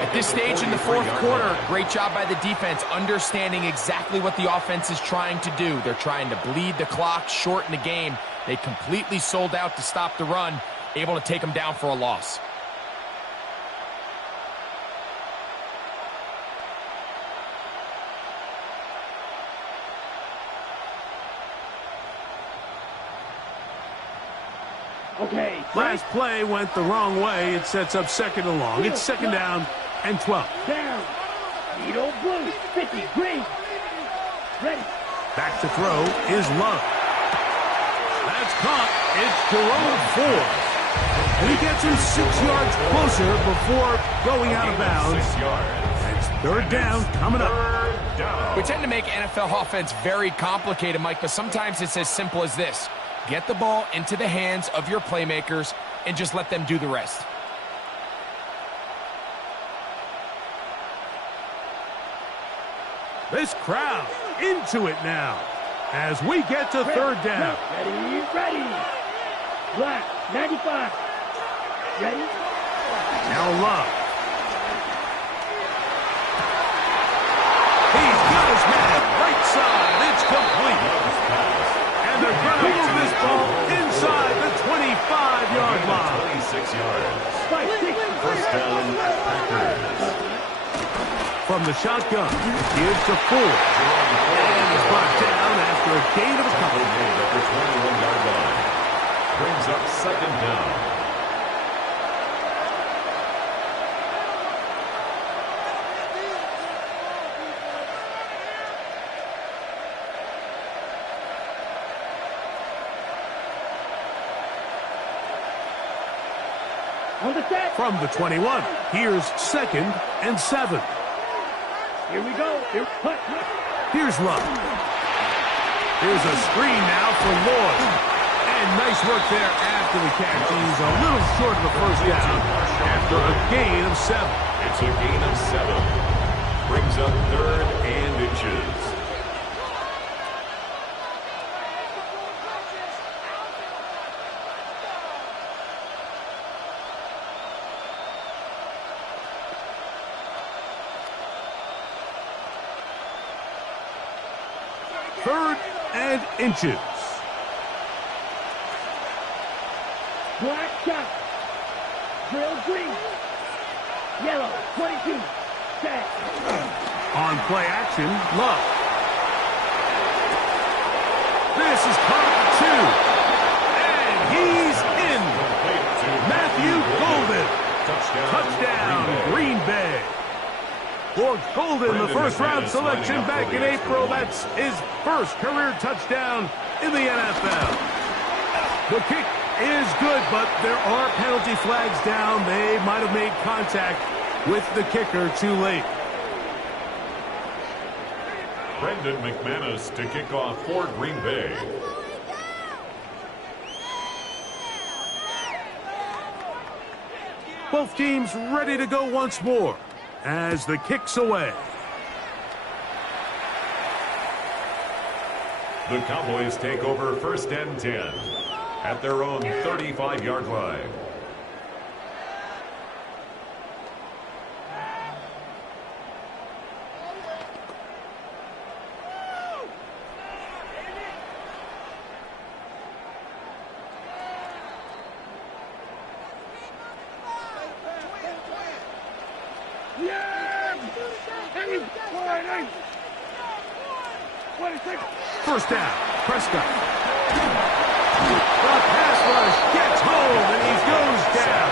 At this stage in the 4th quarter, great job by the defense, understanding exactly what the offense is trying to do. They're trying to bleed the clock, shorten the game. They completely sold out to stop the run, able to take them down for a loss. Okay. Last play went the wrong way. It sets up 2nd and long. It's 2nd down and 12. Down. Needle blue. 50. Green. Ready. Back to throw is Love. That's caught. It's Jerome Ford. And he gets him 6 yards closer before going out of bounds. It's 3rd down coming up. We tend to make NFL offense very complicated, Mike, but sometimes it's as simple as this. Get the ball into the hands of your playmakers and just let them do the rest. This crowd into it now as we get to 3rd down. Ready, ready. Black, 95. Ready? Now Love. He's got his man right side. It's complete. And they're going to move this ball inside down, Packers. From the shotgun, gives to Ford. And he's brought down after a gain of a couple. Made at the 21-yard line. Brings up second down. On the set. From the 21, here's 2nd and 7. Here we go. Here, punt. Here's Love. Here's a screen now for Lloyd. And nice work there after the catch. He's a little short of the first down after a gain of 7. It's a gain of 7. Brings up 3rd and inches. Third and inches. Black shot. Drill green. Yellow. 22. Set. On play action, Love. This is caught at 2. And he's in. Matthew Golden. Touchdown, Green Bay. For Golden, the first-round selection back in April. That's his first career touchdown in the NFL. The kick is good, but there are penalty flags down. They might have made contact with the kicker too late. Brendan McManus to kick off for Green Bay. Both teams ready to go once more as the kick's away. The Cowboys take over 1st and 10 at their own 35-yard line. First down, Prescott. The pass rush gets home, and he goes down.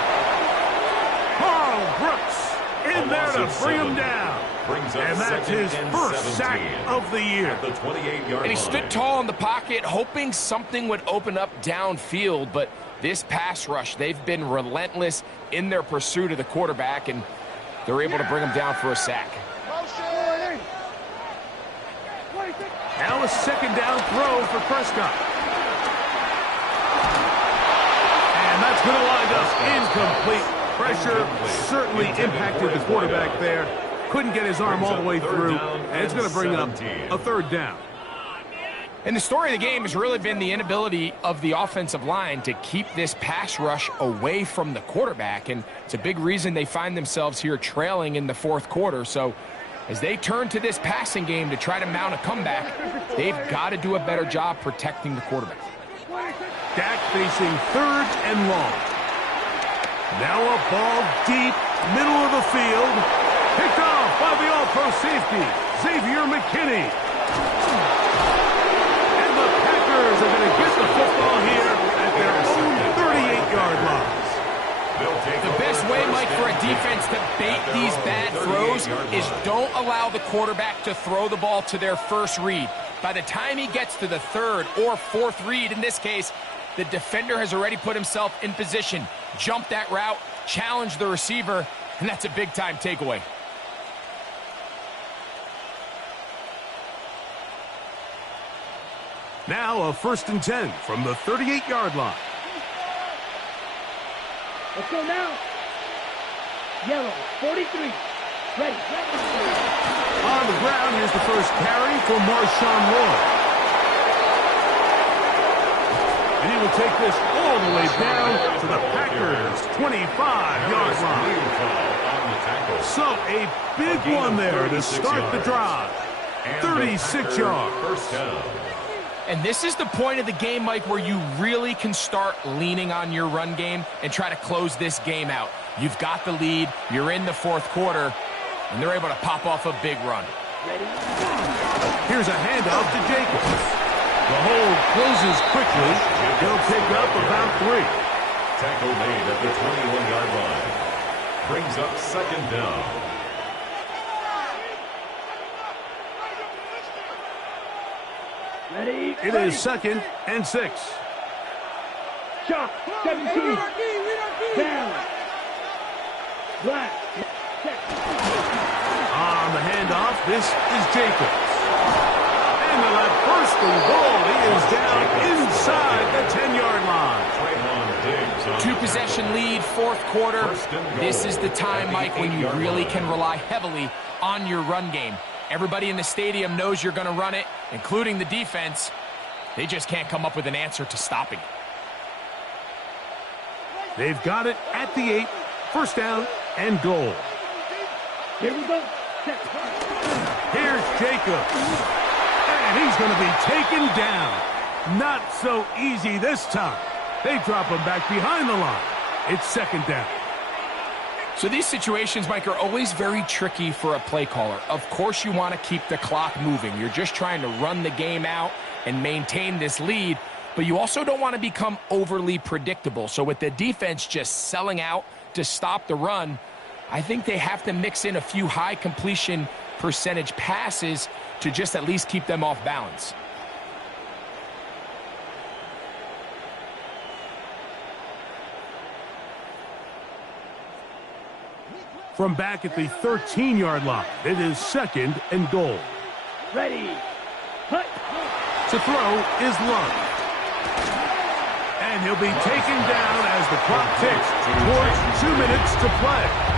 Carl Brooks in there to bring him down. And that's his first sack of the year. At the 28-yard And he stood tall in the pocket, hoping something would open up downfield. But this pass rush, they've been relentless in their pursuit of the quarterback, and they're able to bring him down for a sack. Now a second down throw for Prescott. And that's going to wind up incomplete. Pressure certainly impacted the quarterback there. Couldn't get his arm all the way through. And it's going to bring up a 3rd down. And the story of the game has really been the inability of the offensive line to keep this pass rush away from the quarterback. And it's a big reason they find themselves here trailing in the 4th quarter. So as they turn to this passing game to try to mount a comeback, they've got to do a better job protecting the quarterback. Dak facing 3rd and long. Now a ball deep, middle of the field. Picked off by the all-pro safety, Xavier McKinney. And the Packers are going to get the football here at their own 38-yard line. The best way, Mike, for a defense to bait these bad throws is don't allow the quarterback to throw the ball to their first read. By the time he gets to the 3rd or 4th read, in this case, the defender has already put himself in position, jump that route, challenge the receiver, and that's a big-time takeaway. Now a 1st and 10 from the 38-yard line. Let's go now. Yellow, 43. Ready. On the ground, here's the first carry for Marshawn Lloyd. And he will take this all the way down to the Packers' 25-yard line. So a big one there to start the drive. 36 yards. First down. And this is the point of the game, Mike, where you really can start leaning on your run game and try to close this game out. You've got the lead, you're in the fourth quarter, and they're able to pop off a big run. Here's a handoff to Jacobs. The hold closes quickly. He'll pick up about 3. Tackle made at the 21-yard line. Brings up second down. Ready? It is 2nd and 6. Shot. 17. Down. Black. On the handoff, this is Jacobs. And they'll have first and goal. He is down inside the 10-yard line. Two-possession lead, fourth quarter. This is the time, Mike, when you really can rely heavily on your run game. Everybody in the stadium knows you're going to run it, including the defense. They just can't come up with an answer to stopping it. They've got it at the 8. First down and goal. Here we go. Here's Jacobs. And he's going to be taken down. Not so easy this time. They drop him back behind the line. It's second down. So these situations, Mike, are always very tricky for a play caller. Of course you want to keep the clock moving. You're just trying to run the game out and maintain this lead, but you also don't want to become overly predictable. So with the defense just selling out to stop the run, I think they have to mix in a few high completion percentage passes to just at least keep them off balance. From back at the 13-yard line, it is 2nd and goal. Ready. Hut. To throw is Love. And he'll be taken down as the clock ticks towards 2 minutes to play.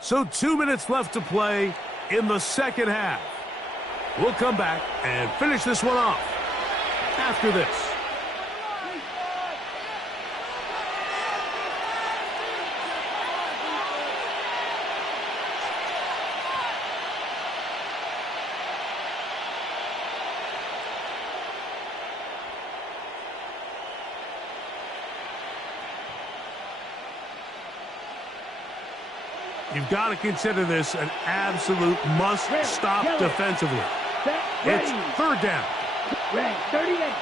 So 2 minutes left to play in the second half. We'll come back and finish this one off after this. You've got to consider this an absolute must-stop defensively. It's third down. Red, 38.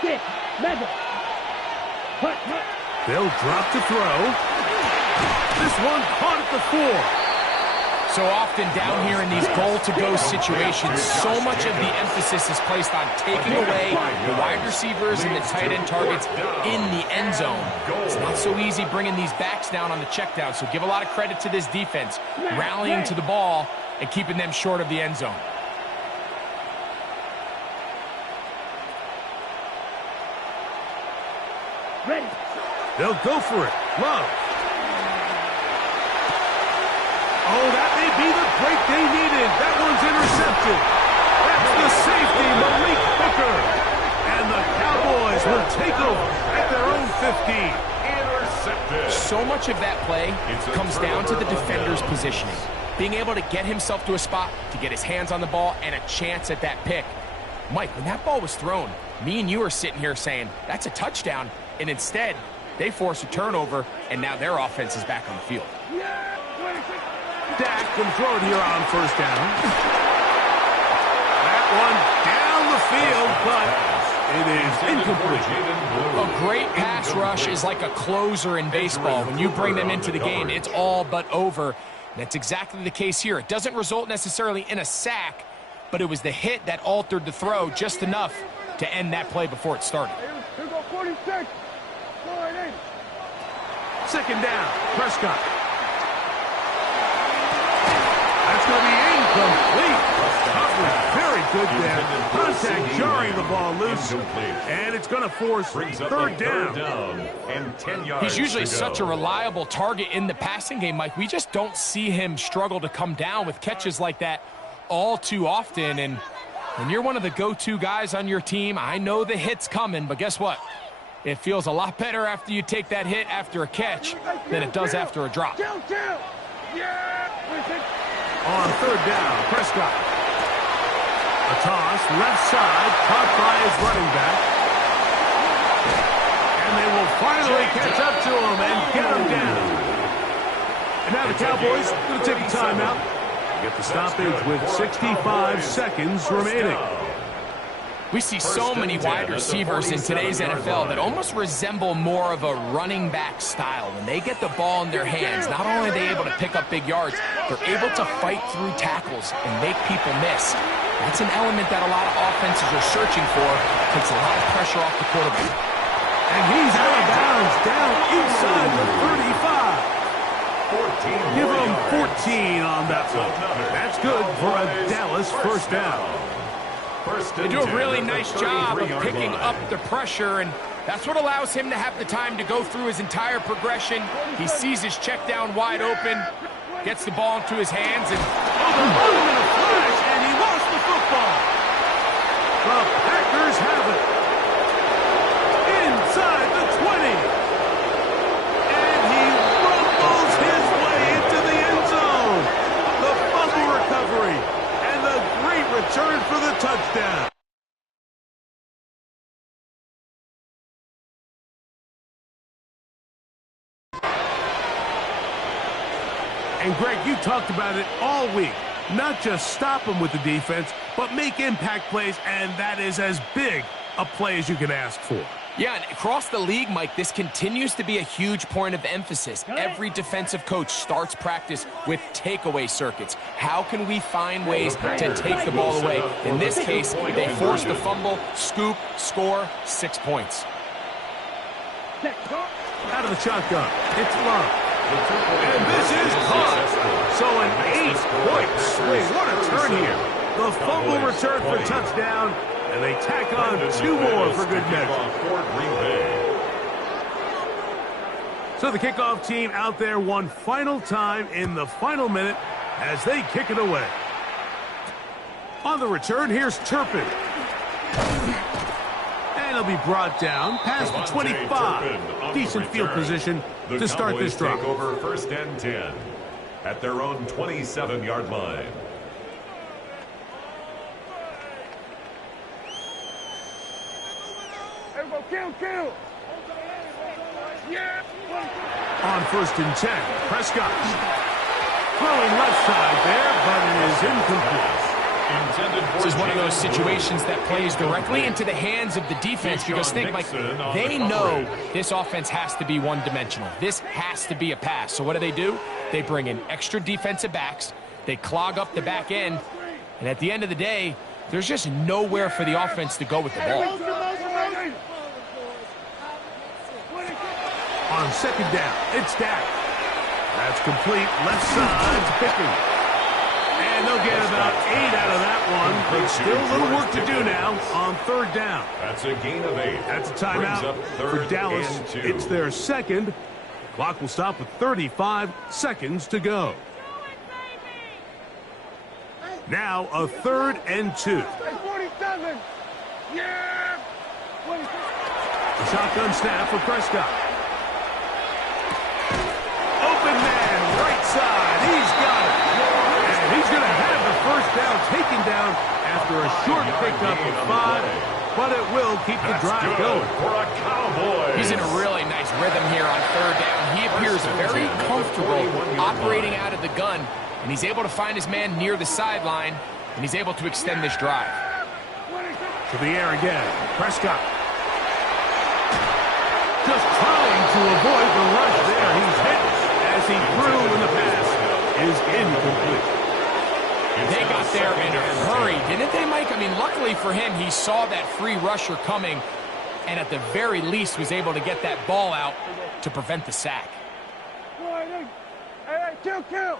6. Madden. Hut. They'll drop to throw. This one caught at the 4. So often down here in these goal-to-go situations, so much of the emphasis is placed on taking away the wide receivers and the tight end targets in the end zone. It's not so easy bringing these backs down on the check down, so give a lot of credit to this defense, rallying to the ball and keeping them short of the end zone. Ready. They'll go for it. Love. Oh, that may be the break they needed. That one's intercepted. That's the safety, Malik Booker. And the Cowboys will take over at their own 15. Intercepted. So much of that play comes down to the defender's positioning. Being able to get himself to a spot, to get his hands on the ball, and a chance at that pick. Mike, when that ball was thrown, me and you are sitting here saying, that's a touchdown. And instead, they force a turnover, and now their offense is back on the field. Dak can throw it here on first down. That one down the field, but it is incomplete. A great pass rush is like a closer in baseball. When you bring them into the game, it's all but over. That's exactly the case here. It doesn't result necessarily in a sack, but it was the hit that altered the throw just enough to end that play before it started. Here go 46. Second down, Prescott. That's going to be incomplete. Coverage very good there. Contact jarring the ball loose. And it's going to force third down. And 10 yards. He's usually such a reliable target in the passing game, Mike. We just don't see him struggle to come down with catches like that all too often. And When you're one of the go-to guys on your team, I know the hit's coming, but guess what? It feels a lot better after you take that hit after a catch than it does after a drop. On third down, Prescott. A toss, left side, caught by his running back. And they will finally catch up to him and get him down. And now the Cowboys going to take a timeout. Get the stoppage with 65 seconds remaining. We see so many wide receivers in today's NFL that almost resemble more of a running back style. When they get the ball in their hands, not only are they able to pick up big yards, they're able to fight through tackles and make people miss. That's an element that a lot of offenses are searching for. Takes a lot of pressure off the quarterback. And he's out of bounds, down inside the 35. Give him 14 on that one. That's good for a Dallas first down. They do a really nice job of picking up the pressure, and that's what allows him to have the time to go through his entire progression. He sees his check down wide open, gets the ball into his hands, and in a flash, and he lost the football. The Packers have it. Inside the 20. And he rumbles his way into the end zone. The fumble recovery. And the great return for the touchdown. And Greg, you talked about it all week. Not just stop him with the defense, but make impact plays, and that is as big a play as you can ask for. yeah, and across the league, Mike, this continues to be a huge point of emphasis. Every defensive coach starts practice with takeaway circuits. How can we find ways to take the ball away? In this case, they force the fumble, scoop, score, 6 points. Out of the shotgun, it's Love. And this is caught. So an 8-point swing. What a turn here. The fumble return for touchdown, and they tack on 2 more for good measure. So the kickoff team out there one final time in the final minute as they kick it away. On the return, here's Turpin. And he'll be brought down past the 25. Decent field position to start this drive. Take over first and 10 at their own 27-yard line. Kill. Yeah. On first and 10, Prescott. Throwing left side there, but it is incomplete. This is one of those situations that plays directly into the hands of the defense because think, Mike, they know this offense has to be one-dimensional. This has to be a pass. So what do? They bring in extra defensive backs. They clog up the back end. And at the end of the day, there's just nowhere for the offense to go with the ball. On second down, it's Dak. That's complete. Left side, picking. And they'll get about 8 out of that one, but still a little work to do now on third down. That's a gain of 8. That's a timeout for Dallas. It's their second. Clock will stop with 35 seconds to go. Now a 3rd and 2. 47. Yeah. The shotgun snap for Prescott. Open man, right side. He's got it. And he's going to have the first down taken down after a short pickup of 5, but it will keep the drive going. For a Cowboys. He's in a really nice rhythm here on third down. He appears very comfortable operating out of the gun, and he's able to find his man near the sideline, and he's able to extend this drive. To the air again. Prescott. Just trying to avoid the rush there. He's hit as he threw when the pass is incomplete. They got there in a hurry, didn't they, Mike? I mean, luckily for him, he saw that free rusher coming and at the very least was able to get that ball out to prevent the sack. Kill.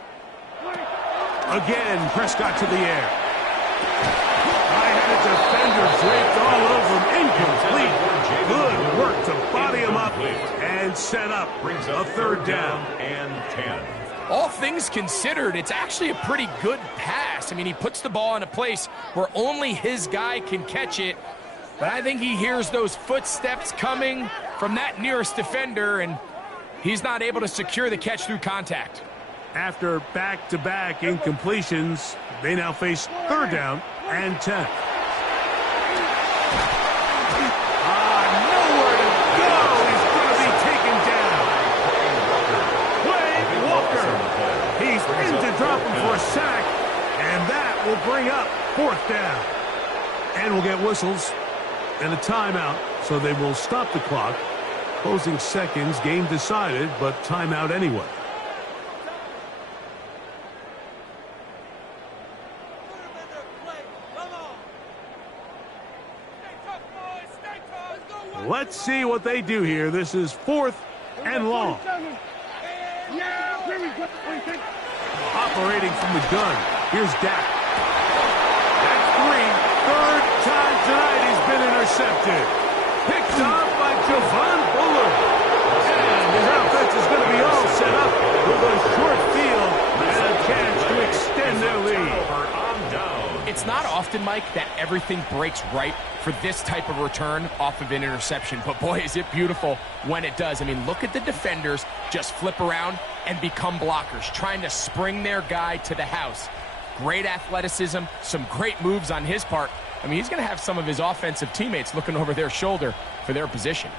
Again, Prescott to the air. High-headed defender draped all over him. Incomplete. Good work to body him up and set up a third down. And 10. all things considered, it's actually a pretty good pass. I mean, he puts the ball in a place where only his guy can catch it. But I think he hears those footsteps coming from that nearest defender, and he's not able to secure the catch through contact. After back-to-back incompletions, they now face 3rd down and 10. Nowhere to go. He's going to be taken down. Wade Walker. He's in to drop him for a sack, and that will bring up 4th down. And we'll get whistles and a timeout, so they will stop the clock. Closing seconds, game decided, but timeout anyway. Let's see what they do here. This is 4th and long. Operating from the gun. Here's Dak. That's 3. 3rd time tonight he's been intercepted. Picked off by Javon Bullard. And his offense is going to be all set up with a short field and a chance to extend their lead. It's not often, Mike, that everything breaks right for this type of return off of an interception. But, boy, is it beautiful when it does. I mean, look at the defenders just flip around and become blockers, trying to spring their guy to the house. Great athleticism, some great moves on his part. I mean, he's going to have some of his offensive teammates looking over their shoulder for their position.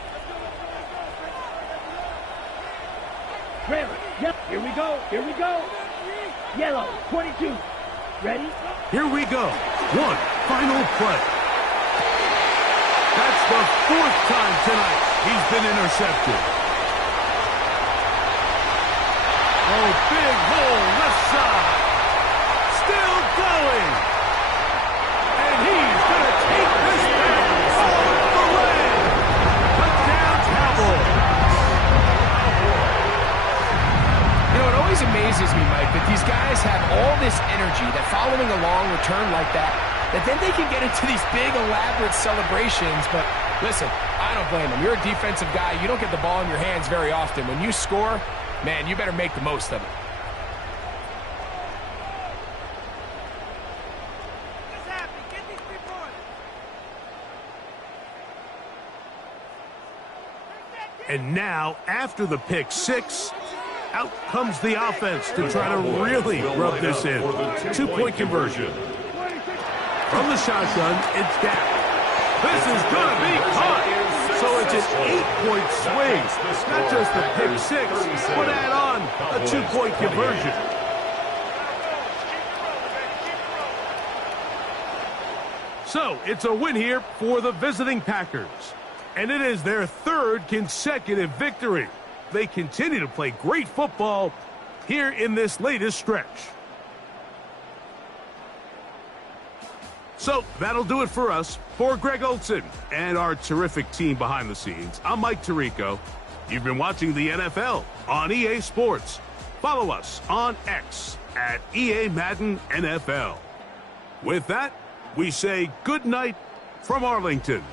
Here we go. Here we go. Yellow, 22. Ready? Here we go. One final play. That's the 4th time tonight he's been intercepted. Oh, big hole left side. Still going. And he's going to take this back all the way. Touchdown, Cowboys. You know, it always amazes me, Mike, that these guys have all this energy, that following a long return like that then they can get into these big, elaborate celebrations. But listen, I don't blame them. You're a defensive guy. You don't get the ball in your hands very often. When you score, man, you better make the most of it. And now, after the pick 6, out comes the offense to try to really rub this in. 2-point conversion. From the shotgun, it's Dak. This is going to be caught. So it's an 8-point swing. Not just the pick 6, but add on a 2-point conversion. So it's a win here for the visiting Packers. And it is their 3rd consecutive victory. They continue to play great football here in this latest stretch. So that'll do it for us. For Greg Olson and our terrific team behind the scenes, I'm Mike Tirico. You've been watching the NFL on EA Sports. Follow us on X at EA Madden NFL. With that, we say good night from Arlington.